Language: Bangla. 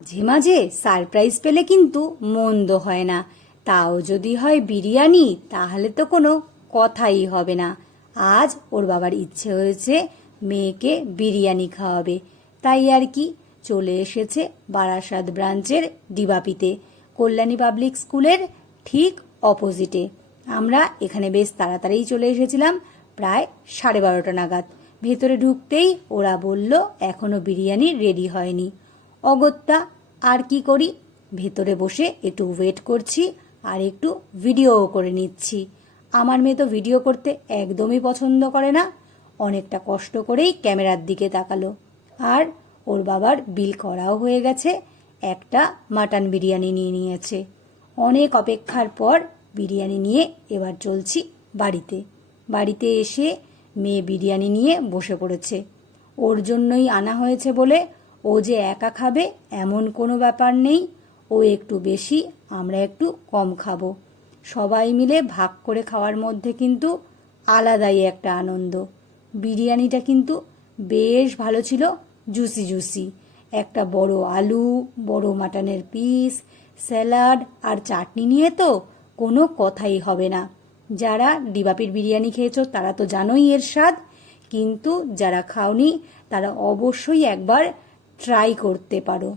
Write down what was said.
মাঝে মাঝে সারপ্রাইজ পেলে কিন্তু মন্দ হয় না। তাও যদি হয় বিরিয়ানি, তাহলে তো কোনো কথাই হবে না। আজ ওর বাবার ইচ্ছে হয়েছে মেয়েকে বিরিয়ানি খাওয়াবে, তাই আর কি চলে এসেছে বারাসাত ব্রাঞ্চের ডিবাপিতে, কল্যাণী পাবলিক স্কুলের ঠিক অপোজিটে। আমরা এখানে বেশ তাড়াতাড়ি চলে এসেছিলাম, প্রায় 12:30 নাগাদ। ভেতরে ঢুকতেই ওরা বলল এখনো বিরিয়ানি রেডি হয়নি। অগত্যা আর কি করি, ভেতরে বসে একটু ওয়েট করছি আর একটু ভিডিওও করে নিচ্ছি। আমার মেয়ে তো ভিডিও করতে একদমই পছন্দ করে না। অনেকটা কষ্ট করেই ক্যামেরার দিকে তাকালো। আর ওর বাবার বিল করাও হয়ে গেছে, একটা মাটন বিরিয়ানি নিয়ে নিয়েছে। অনেক অপেক্ষার পর বিরিয়ানি নিয়ে এবার চলছি বাড়িতে। বাড়িতে এসে মেয়ে বিরিয়ানি নিয়ে বসে পড়েছে। ওর জন্যই আনা হয়েছে বলে ও যে একা খাবে এমন কোনো ব্যাপার নেই। ও একটু বেশি, আমরা একটু কম খাবো। সবাই মিলে ভাগ করে খাওয়ার মধ্যে কিন্তু আলাদাই একটা আনন্দ। বিরিয়ানিটা কিন্তু বেশ ভালো ছিল, জুসি জুসি। একটা বড় আলু, বড় মাটনের পিস, স্যালাড আর চাটনি নিয়ে তো কোনো কথাই হবে না। যারা ডিবাপির বিরিয়ানি খেয়েছো তারা তো জানোই এর স্বাদ, কিন্তু যারা খাওনি তারা অবশ্যই একবার ট্রাই করতে পারো।